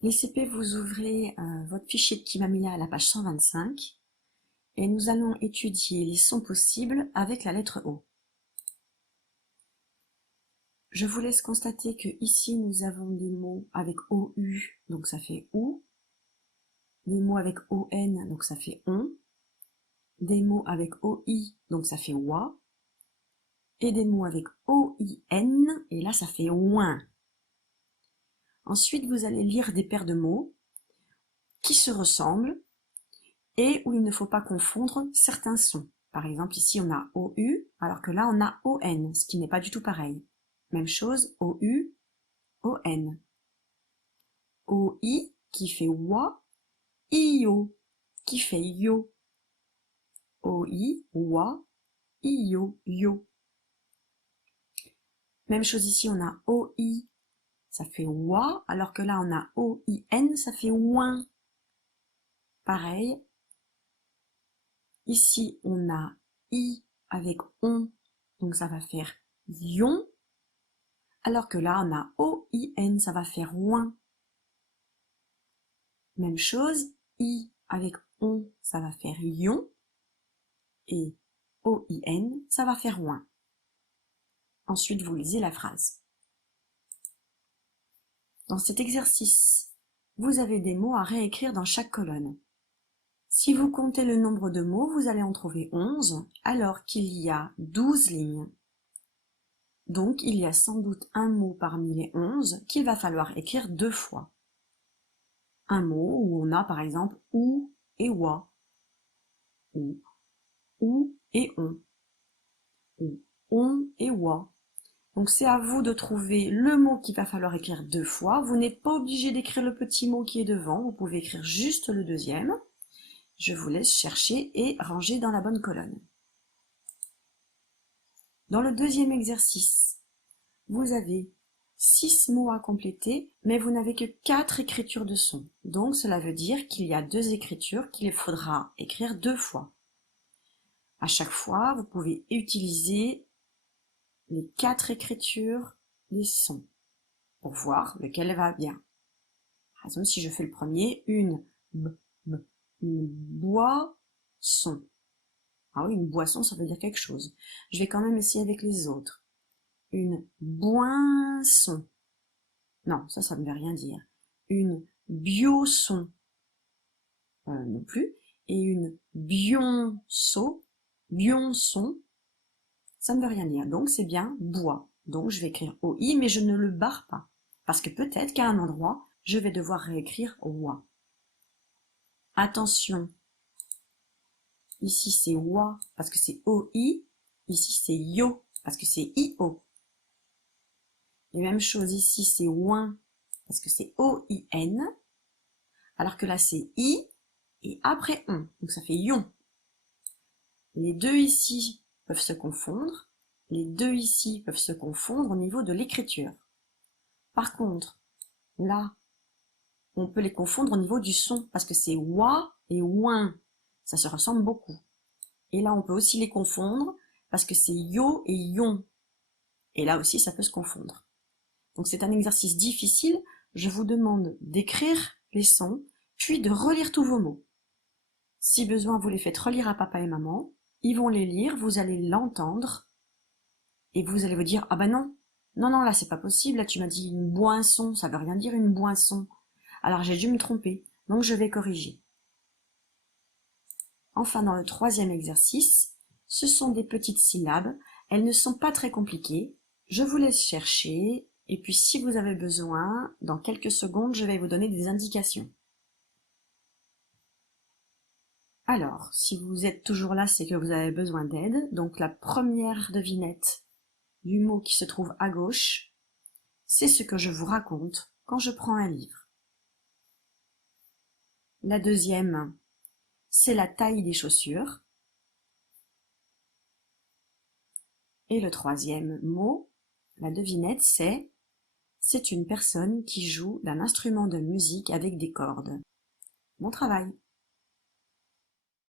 Les CP, vous ouvrez votre fichier de Kimamila à la page 125 et nous allons étudier les sons possibles avec la lettre O. Je vous laisse constater que ici nous avons des mots avec OU, donc ça fait OU, des mots avec ON, donc ça fait ON, des mots avec OI, donc ça fait OUA, et des mots avec OIN, et là ça fait OUIN. Ensuite, vous allez lire des paires de mots qui se ressemblent et où il ne faut pas confondre certains sons. Par exemple, ici on a OU, alors que là on a ON, ce qui n'est pas du tout pareil. Même chose, OU, ON. OI qui fait OUA, IO qui fait YO. OI, OUA, IO, YO. Même chose ici, on a OI, ça fait OUA, alors que là on a OIN, ça fait OUIN. Pareil. Ici, on a I avec ON, donc ça va faire YON, alors que là, on a OIN, ça va faire OIN. Même chose, I avec ON, ça va faire YON, et OIN, ça va faire OIN. Ensuite, vous lisez la phrase. Dans cet exercice, vous avez des mots à réécrire dans chaque colonne. Si vous comptez le nombre de mots, vous allez en trouver 11, alors qu'il y a 12 lignes. Donc, il y a sans doute un mot parmi les 11 qu'il va falloir écrire 2 fois. Un mot où on a par exemple OU et OUA, ou OU et ON, ou ON et OUA. Donc, c'est à vous de trouver le mot qu'il va falloir écrire 2 fois. Vous n'êtes pas obligé d'écrire le petit mot qui est devant, vous pouvez écrire juste le deuxième. Je vous laisse chercher et ranger dans la bonne colonne. Dans le deuxième exercice, vous avez 6 mots à compléter, mais vous n'avez que 4 écritures de sons. Donc cela veut dire qu'il y a 2 écritures qu'il faudra écrire 2 fois. À chaque fois, vous pouvez utiliser les 4 écritures des sons pour voir lequel va bien. Par exemple, si je fais le premier, une boisson. Ah oui, une boisson, ça veut dire quelque chose. Je vais quand même essayer avec les autres. Une boisson. Non, ça ne veut rien dire. Une biosson. Non plus. Et une bionceau. Bionçon. Ça ne veut rien dire. Donc, c'est bien bois. Donc, je vais écrire OI, mais je ne le barre pas. Parce que peut-être qu'à un endroit, je vais devoir réécrire OA. Attention. Ici, c'est OA parce que c'est OI. Ici, c'est YO parce que c'est IO. Et même chose ici, c'est OIN parce que c'est OIN. Alors que là, c'est I et après ON. Donc ça fait YON. Les deux ici peuvent se confondre. Les deux ici peuvent se confondre au niveau de l'écriture. Par contre, là, on peut les confondre au niveau du son parce que c'est OA et OIN. Ça se ressemble beaucoup. Et là, on peut aussi les confondre parce que c'est YO et YON. Et là aussi, ça peut se confondre. Donc c'est un exercice difficile. Je vous demande d'écrire les sons, puis de relire tous vos mots. Si besoin, vous les faites relire à papa et maman. Ils vont les lire, vous allez l'entendre. Et vous allez vous dire, ah ben non, non, là c'est pas possible, là tu m'as dit une boisson, ça veut rien dire une boisson. Alors j'ai dû me tromper, donc je vais corriger. Enfin, dans le troisième exercice, ce sont des petites syllabes. Elles ne sont pas très compliquées. Je vous laisse chercher. Et puis, si vous avez besoin, dans quelques secondes, je vais vous donner des indications. Alors, si vous êtes toujours là, c'est que vous avez besoin d'aide. Donc, la première devinette du mot qui se trouve à gauche, c'est ce que je vous raconte quand je prends un livre. La deuxième, c'est la taille des chaussures. Et le troisième mot, la devinette, c'est une personne qui joue d'un instrument de musique avec des cordes. Bon travail!